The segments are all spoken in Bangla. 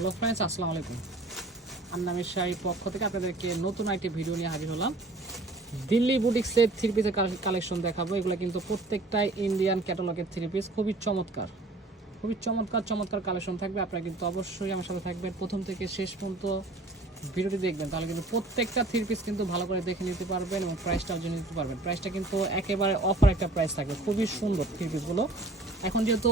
হ্যালো ফ্রেন্ডস আসসালামু আলাইকুম। আন্নামের শাড়ির পক্ষ থেকে আপনাদেরকে নতুন একটি ভিডিও নিয়ে হাজির হলাম। দিল্লি বুটিক্সের থ্রি পিসের কালেকশন দেখাবো। এগুলো কিন্তু প্রত্যেকটাই ইন্ডিয়ান ক্যাটালগের থ্রি পিস খুবই চমৎকার। খুবই চমৎকার চমৎকার কালেকশন থাকবে। আপনারা কিন্তু অবশ্যই আমার সাথে থাকবেন। প্রথম থেকে শেষ পর্যন্ত ভিডিওটি দেখবেন। তাহলে কিন্তু প্রত্যেকটা থ্রি পিস কিন্তু ভালো করে দেখে নিতে পারবেন এবং প্রাইসটাও জেনে নিতে পারবেন। প্রাইসটা কিন্তু একেবারে অফার একটা প্রাইস থাকবে। খুবই সুন্দর থ্রি পিসগুলো এখন যেহেতু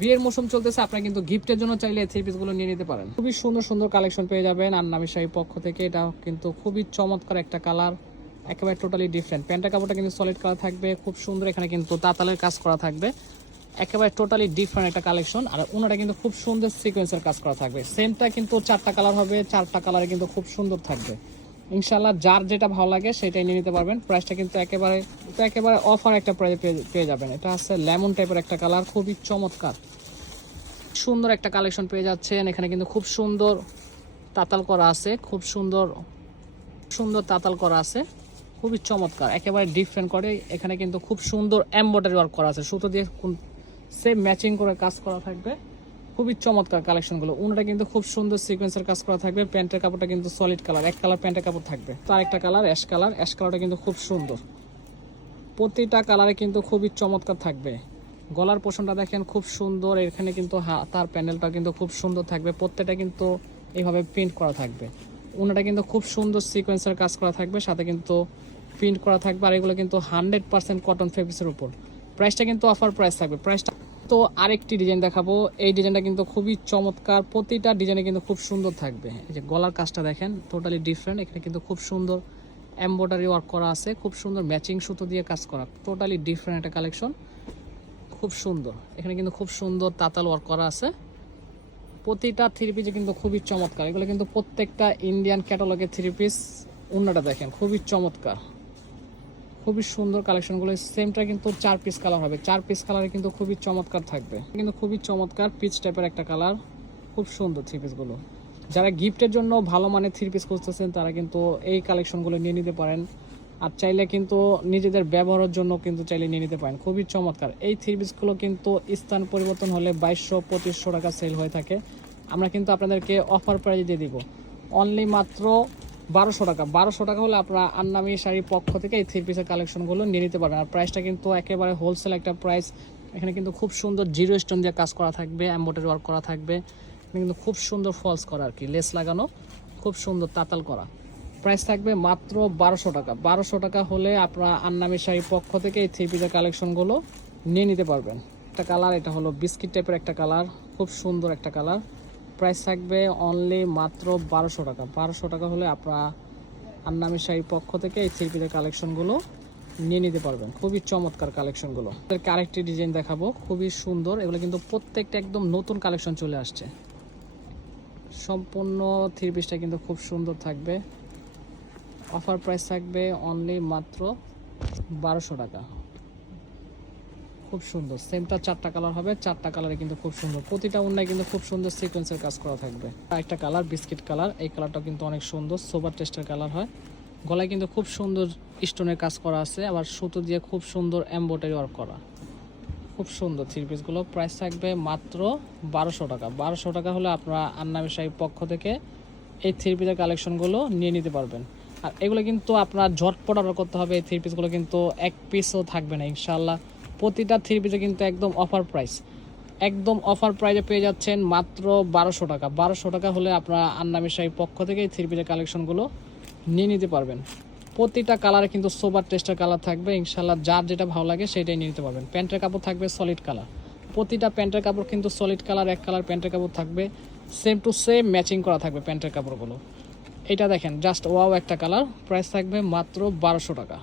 বিয়ের মৌসুম চলতেছে আপনারা কিন্তু গিফটের জন্য চাইলে থ্রি পিসগুলো নিয়ে নিতে পারেন। খুবই সুন্দর সুন্দর কালেকশন পেয়ে যাবেন। আর নামি শাড়ির পক্ষ থেকে এটা কিন্তু খুবই চমৎকার একটা কালার একেবারে টোটালি ডিফারেন্ট প্যান্টের কাপড়টা কিন্তু সলিড কালার থাকবে খুব সুন্দর এখানে কিন্তু তাতালের কাজ করা থাকবে। একেবারে টোটালি ডিফারেন্ট একটা কালেকশন আর ওনাটা কিন্তু খুব সুন্দর সিকোয়েন্সের কাজ করা থাকবে। সেমটা কিন্তু চারটা কালার হবে চারটা কালারে কিন্তু খুব সুন্দর থাকবে। ইনশাল্লাহ যার যেটা ভালো লাগে সেটাই নিয়ে নিতে পারবেন। প্রাইসটা কিন্তু একেবারে একেবারে অফার একটা প্রাইসে পেয়ে যাবেন। এটা হচ্ছে লেমন টাইপের একটা কালার খুবই চমৎকার। সুন্দর একটা কালেকশন পেয়ে যাচ্ছেন। এখানে কিন্তু খুব সুন্দর তাতাল করা আছে, খুব সুন্দর সুন্দর তাতাল করা আছে, খুবই চমৎকার। একেবারে ডিফারেন্ট করে। এখানে কিন্তু খুব সুন্দর এমব্রয়ডারি ওয়ার্ক করা আছে। সুতো দিয়ে সেম ম্যাচিং করে কাজ করা থাকবে। খুবই চমৎকার কালেকশনগুলো উনাটা কিন্তু খুব সুন্দর সিকোয়েন্সের কাজ করা থাকবে। প্যান্টের কাপড়টা কিন্তু সলিড কালার এক কালার প্যান্টের কাপড় থাকবে। তো আরেকটা কালার অ্যাশ কালার অ্যাশ কালারটা কিন্তু খুব সুন্দর। প্রতিটা কালারে কিন্তু খুবই চমৎকার থাকবে। গলার পোষণটা দেখেন খুব সুন্দর। এখানে কিন্তু তার প্যানেলটা কিন্তু খুব সুন্দর থাকবে। প্রত্যেকটা কিন্তু এইভাবে প্রিন্ট করা থাকবে। উনাটা কিন্তু খুব সুন্দর সিকোয়েন্সের কাজ করা থাকবে। সাথে কিন্তু প্রিন্ট করা থাকবে। আর এগুলো কিন্তু হান্ড্রেড পার্সেন্ট কটন ফেব্রিক্সের উপর। প্রাইসটা কিন্তু অফার প্রাইস থাকবে। প্রাইসটা তো আরেকটি ডিজাইন দেখাবো। এই ডিজাইনটা কিন্তু খুবই চমৎকার। প্রতিটা ডিজাইনে কিন্তু খুব সুন্দর থাকবে। এই যে গলার কাজটা দেখেন টোটালি ডিফারেন্ট এখানে কিন্তু খুব সুন্দর এমব্রয়ডারি ওয়ার্ক করা আছে। খুব সুন্দর ম্যাচিং সুতো দিয়ে কাজ করা। টোটালি ডিফারেন্ট একটা কালেকশন খুব সুন্দর। এখানে কিন্তু খুব সুন্দর তাতাল ওয়ার্ক করা আছে। প্রতিটা থ্রি পিসে কিন্তু খুবই চমৎকার। এগুলো কিন্তু প্রত্যেকটা ইন্ডিয়ান ক্যাটালগের থ্রি পিস অন্যটা দেখেন, খুবই চমৎকার। খুবই সুন্দর কালেকশনগুলো সেমটা কিন্তু চার পিস কালার হবে। চার পিস কালারে কিন্তু খুবই চমৎকার থাকবে। কিন্তু খুবই চমৎকার পিচ টাইপের একটা কালার খুব সুন্দর থ্রি পিসগুলো যারা গিফটের জন্য ভালো মানের থ্রি পিস খুঁজতেছেন, তারা কিন্তু এই কালেকশনগুলো নিয়ে নিতে পারেন। আর চাইলে কিন্তু নিজেদের ব্যবহারের জন্য কিন্তু চাইলে নিয়ে নিতে পারেন। খুবই চমৎকার। এই থ্রি পিসগুলো কিন্তু স্থান পরিবর্তন হলে বাইশশো, পঁচিশশো টাকা সেল হয়ে থাকে। আমরা কিন্তু আপনাদেরকে অফার প্রাইজ দিয়ে দিব। অনলি মাত্র বারোশো টাকা। বারোশো টাকা হলে আপনারা আন্নামি শাড়ির পক্ষ থেকে এই থ্রি পিসের কালেকশনগুলো নিয়ে নিতে পারবেন। আর প্রাইসটা কিন্তু একেবারে হোলসেল একটা প্রাইস এখানে কিন্তু খুব সুন্দর জিরো স্টোন দিয়ে কাজ করা থাকবে অ্যাম্বোটারি ওয়ার্ক করা থাকবে। কিন্তু খুব সুন্দর ফলস করা আর কি লেস লাগানো, খুব সুন্দর তাতাল করা। প্রাইস থাকবে মাত্র বারোশো টাকা। বারোশো টাকা হলে আপনারা আন্নামি শাড়ির পক্ষ থেকে এই থ্রি পিসের কালেকশনগুলো নিয়ে নিতে পারবেন। একটা কালার এটা হলো বিস্কিট টাইপের একটা কালার খুব সুন্দর একটা কালার প্রাইস থাকবে অনলি মাত্র বারোশো টাকা। বারোশো টাকা হলে আপনারা আন্নামি শাড়ির পক্ষ থেকে এই থ্রি পিসের কালেকশনগুলো নিয়ে নিতে পারবেন। খুবই চমৎকার কালেকশনগুলো। আরেকটি ডিজাইন দেখাবো। খুবই সুন্দর। এগুলো কিন্তু প্রত্যেকটা একদম নতুন কালেকশন চলে আসছে। সম্পূর্ণ থ্রি পিসটা কিন্তু খুব সুন্দর থাকবে। অফার প্রাইস থাকবে অনলি মাত্র বারোশো টাকা। খুব সুন্দর। সেমটা চারটা কালার হবে, চারটা কালারে কিন্তু খুব সুন্দর। প্রতিটা উন্নয় কিন্তু খুব সুন্দর সিকোয়েন্সের কাজ করা থাকবে। একটা কালার বিস্কিট কালার এই কালারটা কিন্তু অনেক সুন্দর সোবার টেস্টের কালার হয়। গলায় কিন্তু খুব সুন্দর স্টোনের কাজ করা আছে, আবার সুতো দিয়ে খুব সুন্দর এম্ব্রয়ডারি ওয়ার্ক করা। খুব সুন্দর থ্রি পিসগুলো প্রাইস থাকবে মাত্র বারোশো টাকা। বারোশো টাকা হলে আপনারা আন্নামি শাড়ির পক্ষ থেকে এই থ্রি পিসের কালেকশনগুলো নিয়ে নিতে পারবেন। আর এগুলো কিন্তু আপনার ঝটপট অর্ডার করতে হবে। এই থ্রি পিসগুলো কিন্তু এক পিসও থাকবে না ইনশাল্লাহ প্রতিটা থ্রি পিসে কিন্তু একদম অফার প্রাইস একদম অফার প্রাইসে পেয়ে যাচ্ছেন মাত্র বারোশো টাকা। বারোশো টাকা হলে আপনারা আন্নামি শাড়ির পক্ষ থেকে এই থ্রি পিসের কালেকশনগুলো নিয়ে নিতে পারবেন। প্রতিটা কালারে কিন্তু সোবার টেস্টের কালার থাকবে। ইনশাল্লাহ যার যেটা ভালো লাগে সেটাই নিয়ে নিতে পারবেন। প্যান্টের কাপড় থাকবে সলিড কালার প্রতিটা প্যান্টের কাপড় কিন্তু সলিড কালার এক কালার প্যান্টের কাপড় থাকবে। সেম টু সেম ম্যাচিং করা থাকবে প্যান্টের কাপড়গুলো। এটা দেখেন জাস্ট ওয়াও একটা কালার প্রাইস থাকবে মাত্র বারোশো টাকা।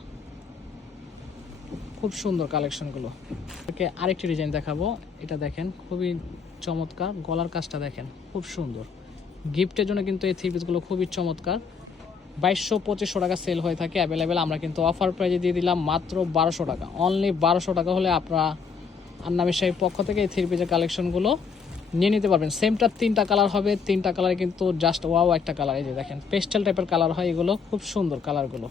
খুব সুন্দর কালেকশনগুলো ওকে, আরেকটি ডিজাইন দেখাবো। এটা দেখেন, খুবই চমৎকার। গলার কাজটা দেখেন, খুব সুন্দর। গিফটের জন্য কিন্তু এই থ্রি পিসগুলো খুবই চমৎকার। বাইশশো, পঁচিশশো টাকা সেল হয়ে থাকে অ্যাভেলেবেল আমরা কিন্তু অফার প্রাইজে দিয়ে দিলাম মাত্র বারোশো টাকা। অনলি বারোশো টাকা হলে আপনারা আন্নামি শাহীর পক্ষ থেকে এই থ্রি পিসের কালেকশনগুলো নিয়ে নিতে পারবেন। সেমটা তিনটা কালার হবে, তিনটা কালারে কিন্তু জাস্ট ওয়াও একটা কালার এই যে দেখেন পেস্টেল টাইপের কালার হয় এগুলো, খুব সুন্দর কালারগুলো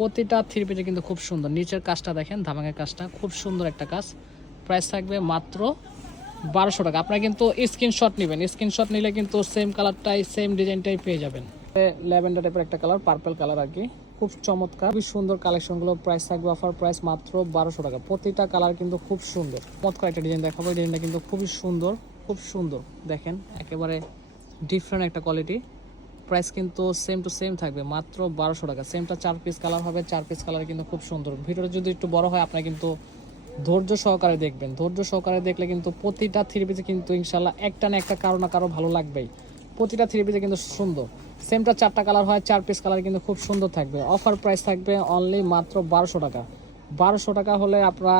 প্রতিটা থ্রি পিসে কিন্তু খুব সুন্দর। নিচের কাজটা দেখেন ধামাকের কাজটা। খুব সুন্দর একটা কাজ। প্রাইস থাকবে মাত্র বারোশো টাকা। আপনারা কিন্তু স্ক্রিনশট নেবেন। স্ক্রিনশট নিলে কিন্তু সেম কালারটাই সেম ডিজাইনটাই পেয়ে যাবেন। ল্যাভেন্ডার টাইপের একটা কালার পার্পল কালার আর কি। খুব চমৎকার। খুবই সুন্দর কালেকশনগুলো প্রাইস থাকবে অফার প্রাইস মাত্র বারোশো টাকা। প্রতিটা কালার কিন্তু খুব সুন্দর। চমৎকার একটা ডিজাইন দেখাবো। ডিজাইনটা কিন্তু খুবই সুন্দর। খুব সুন্দর। দেখেন, একেবারে ডিফারেন্ট একটা কোয়ালিটি প্রাইস কিন্তু সেম টু সেম থাকবে, মাত্র বারোশো টাকা। সেমটা চার পিস কালার হবে, চার পিস কালার কিন্তু খুব সুন্দর। ভিডিওটা যদি একটু বড় হয়, আপনার কিন্তু ধৈর্য সহকারে দেখবেন। ধৈর্য সহকারে দেখলে কিন্তু প্রতিটা থ্রি পিসে কিন্তু ইনশাল্লাহ একটা না একটা কারও না কারও ভালো লাগবেই। প্রতিটা থ্রি পিসে কিন্তু সুন্দর। সেমটা চারটা কালার হয়, চার পিস কালার কিন্তু খুব সুন্দর থাকবে। অফার প্রাইস থাকবে অনলি মাত্র বারোশো টাকা। বারোশো টাকা হলে আপনারা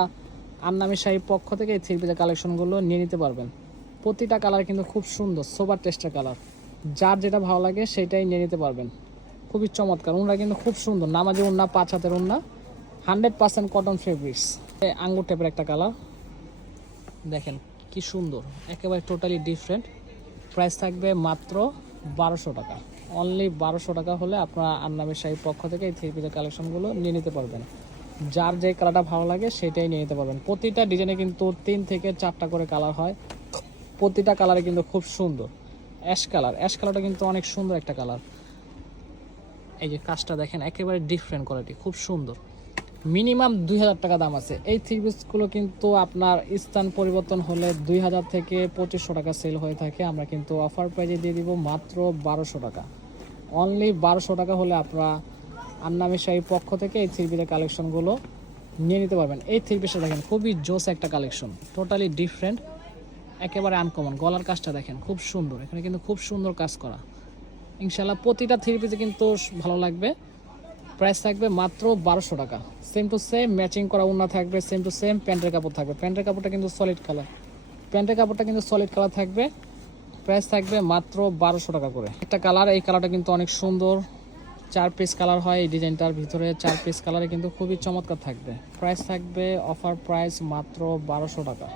আন্নামি শাড়ির পক্ষ থেকে এই থ্রি পিসের কালেকশনগুলো নিয়ে নিতে পারবেন। প্রতিটা কালার কিন্তু খুব সুন্দর সোবার টেস্টের কালার যার যেটা ভালো লাগে সেটাই নিয়ে নিতে পারবেন। খুবই চমৎকার, উনরা কিন্তু খুব সুন্দর, নামাজি উন্না পাঁচ হাতের উন্না হান্ড্রেড পার্সেন্ট কটন ফেব্রিক্স আঙ্গুর টাইপের একটা কালার দেখেন কি সুন্দর, একেবারে টোটালি ডিফারেন্ট প্রাইস থাকবে মাত্র বারোশো টাকা। অনলি বারোশো টাকা হলে আপনারা আন্নামের শাড়ির পক্ষ থেকে এই থ্রি পিসের কালেকশনগুলো নিয়ে নিতে পারবেন। যার যে কালারটা ভালো লাগে সেটাই নিয়ে নিতে পারবেন। প্রতিটা ডিজাইনে কিন্তু তিন থেকে চারটা করে কালার হয়। প্রতিটা কালারে কিন্তু খুব সুন্দর। Ash colour. অ্যাশ কালারটা কিন্তু অনেক সুন্দর একটা কালার। এই যে কাজটা দেখেন, একেবারে ডিফারেন্ট কোয়ালিটি খুব সুন্দর। মিনিমাম দুই হাজার টাকা দাম আছে। এই থ্রি পিসগুলো কিন্তু আপনার স্থান পরিবর্তন হলে দুই হাজার থেকে পঁচিশশো টাকা সেল হয়ে থাকে। আমরা কিন্তু অফার প্রাইজে দিয়ে দিব মাত্র বারোশো টাকা। অনলি বারোশো টাকা হলে আপনারা আন্নামি শাড়ির পক্ষ থেকে এই থ্রি পিসের কালেকশনগুলো নিয়ে নিতে পারবেন। এই থ্রি পিসটা দেখেন, খুবই জোস একটা কালেকশন টোটালি ডিফারেন্ট একেবারে আনকমন গলার কাজটা দেখেন, খুব সুন্দর। এখানে কিন্তু খুব সুন্দর কাজ করা। ইনশাল্লাহ প্রতিটা থ্রি পিসে কিন্তু ভালো লাগবে। প্রাইস থাকবে মাত্র বারোশো টাকা। সেম টু সেম ম্যাচিং করা উন্না থাকবে সেম টু সেম প্যান্টের কাপড় থাকবে। প্যান্টের কাপড়টা কিন্তু সলিড কালার প্যান্টের কাপড়টা কিন্তু সলিড কালার থাকবে। প্রাইস থাকবে মাত্র বারোশো টাকা করে। একটা কালার এই কালারটা কিন্তু অনেক সুন্দর। চার পিস কালার হয় এই ডিজাইনটার ভিতরে। চার পিস কালারে কিন্তু খুবই চমৎকার থাকবে। প্রাইস থাকবে অফার প্রাইস মাত্র বারোশো টাকা।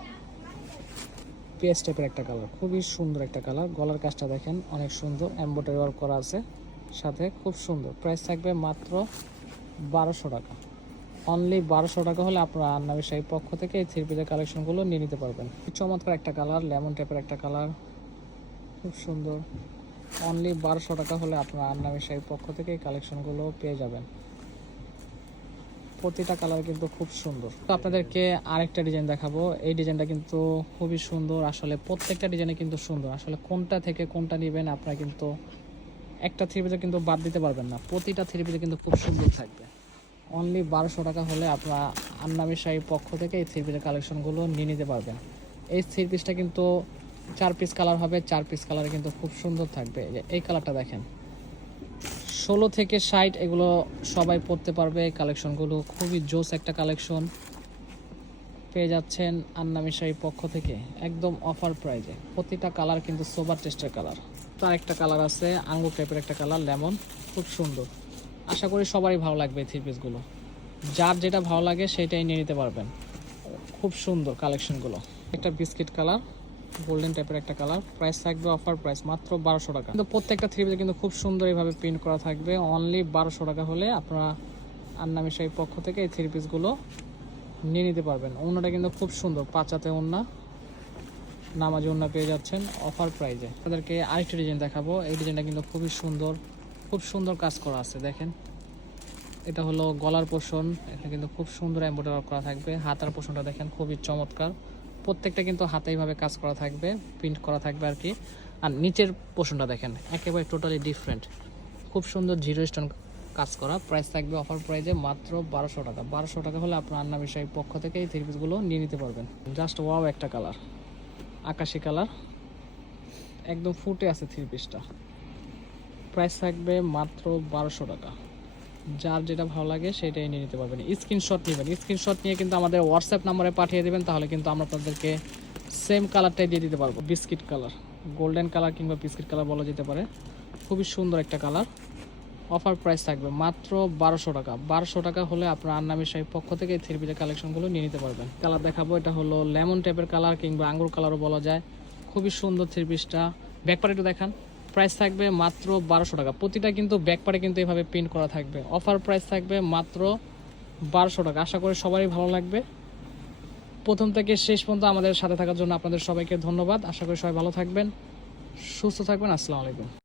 পেস টাইপের একটা কালার খুবই সুন্দর একটা কালার গলার কাজটা দেখেন, অনেক সুন্দর। এমব্রয়ডারি ওয়ার্ক করা আছে সাথে, খুব সুন্দর। প্রাইস থাকবে মাত্র বারোশো টাকা। অনলি বারোশো টাকা হলে আপনারা আন্নাবি শাড়ির পক্ষ থেকে এই থ্রি পিসের কালেকশনগুলো নিয়ে নিতে পারবেন। চমৎকার একটা কালার লেমন টাইপের একটা কালার খুব সুন্দর। অনলি বারোশো টাকা হলে আপনারা আন্নাবি শাড়ির পক্ষ থেকে এই কালেকশনগুলো পেয়ে যাবেন। প্রতিটা কালার কিন্তু খুব সুন্দর। তো আপনাদেরকে আরেকটা ডিজাইন দেখাবো। এই ডিজাইনটা কিন্তু খুবই সুন্দর। আসলে প্রত্যেকটা ডিজাইনে কিন্তু সুন্দর। আসলে কোনটা থেকে কোনটা নেবেন আপনারা কিন্তু একটা থ্রি পিসে কিন্তু বাদ দিতে পারবেন না। প্রতিটা থ্রি পিসে কিন্তু খুব সুন্দর থাকবে। অনলি বারোশো টাকা হলে আপনারা আন্নামি শাড়ির পক্ষ থেকে এই থ্রি পিসের কালেকশনগুলো নিয়ে নিতে পারবেন। এই থ্রি পিসটা কিন্তু চার পিস কালার হবে। চার পিস কালারে কিন্তু খুব সুন্দর থাকবে। এই কালারটা দেখেন। ষোলো থেকে ষাট এগুলো সবাই পড়তে পারবে। কালেকশনগুলো খুবই জোস একটা কালেকশন। পেয়ে যাচ্ছেন আন্নামি শাড়ির পক্ষ থেকে একদম অফার প্রাইজে। প্রতিটা কালার কিন্তু সোবার টেস্টের কালার। তার একটা কালার আছে, আঙ্গুর টাইপের একটা কালার, লেমন। খুব সুন্দর। আশা করি সবারই ভালো লাগবে এই থ্রি পিসগুলো যার যেটা ভালো লাগে সেটাই নিয়ে নিতে পারবেন। খুব সুন্দর কালেকশনগুলো। একটা বিস্কিট কালার। গোল্ডেন টাইপের একটা কালার প্রাইস থাকবে অফার প্রাইস মাত্র বারোশো টাকা। কিন্তু প্রত্যেকটা থ্রি কিন্তু খুব সুন্দর এইভাবে প্রিন্ট করা থাকবে। অনলি বারোশো টাকা হলে আপনারা আন্নামি পক্ষ থেকে এই থ্রি পিসগুলো নিয়ে নিতে পারবেন। অন্যটা কিন্তু খুব সুন্দর পাঁচাতে ওন্না নামাজি ওন্না পেয়ে যাচ্ছেন অফার প্রাইজে তাদেরকে আরেকটা ডিজাইন দেখাবো। এই ডিজাইনটা কিন্তু খুবই সুন্দর, খুব সুন্দর কাজ করা আছে, দেখেন। এটা হলো গলার পোষণ। এখানে কিন্তু খুব সুন্দর এমব্রয়ডারি করা থাকবে। হাতার পোষণটা দেখেন, খুবই চমৎকার। প্রত্যেকটা কিন্তু হাতে এইভাবে কাজ করা থাকবে প্রিন্ট করা থাকবে আর কি। আর নিচের পোষণটা দেখেন, একেবারে টোটালি ডিফারেন্ট খুব সুন্দর জিরো স্টোন কাজ করা। প্রাইস থাকবে অফার প্রাইজে মাত্র বারোশো টাকা। বারোশো টাকা হলে আপনার আন্না বিষয় পক্ষ থেকে এই থ্রি পিসগুলো নিয়ে নিতে পারবেন। জাস্ট ওয়াও একটা কালার আকাশি কালার একদম ফুটে আছে থ্রি পিসটা প্রাইস থাকবে মাত্র বারোশো টাকা। যার যেটা ভালো লাগে সেটাই নিয়ে নিতে পারবেন। স্ক্রিনশট নেবেন। স্ক্রিনশট নিয়ে কিন্তু আমাদের হোয়াটসঅ্যাপ নাম্বারে পাঠিয়ে দেবেন, তাহলে কিন্তু আমরা আপনাদেরকে সেম কালারটাই দিয়ে দিতে পারব বিস্কিট কালার গোল্ডেন কালার কিংবা বিস্কিট কালার বলা যেতে পারে। খুবই সুন্দর একটা কালার অফার প্রাইস থাকবে মাত্র বারোশো টাকা। বারোশো টাকা হলে আপনার আন্নামি শাড়ির পক্ষ থেকে এই থ্রি কালেকশনগুলো নিয়ে নিতে পারবেন। কালার দেখাবো, এটা হলো লেমন টাইপের কালার কিংবা আঙ্গুর কালারও বলা যায়। খুবই সুন্দর থ্রি পিসটা ব্যাকপার একটু দেখান। প্রাইস থাকবে মাত্র বারোশো টাকা। প্রতিটা কিন্তু ব্যাকপারে কিন্তু এভাবে প্রিন্ট করা থাকবে। অফার প্রাইস থাকবে মাত্র বারোশো টাকা। আশা করি সবারই ভালো লাগবে। প্রথম থেকে শেষ পর্যন্ত আমাদের সাথে থাকার জন্য আপনাদের সবাইকে ধন্যবাদ। আশা করি সবাই ভালো থাকবেন। সুস্থ থাকবেন। আসসালামু আলাইকুম।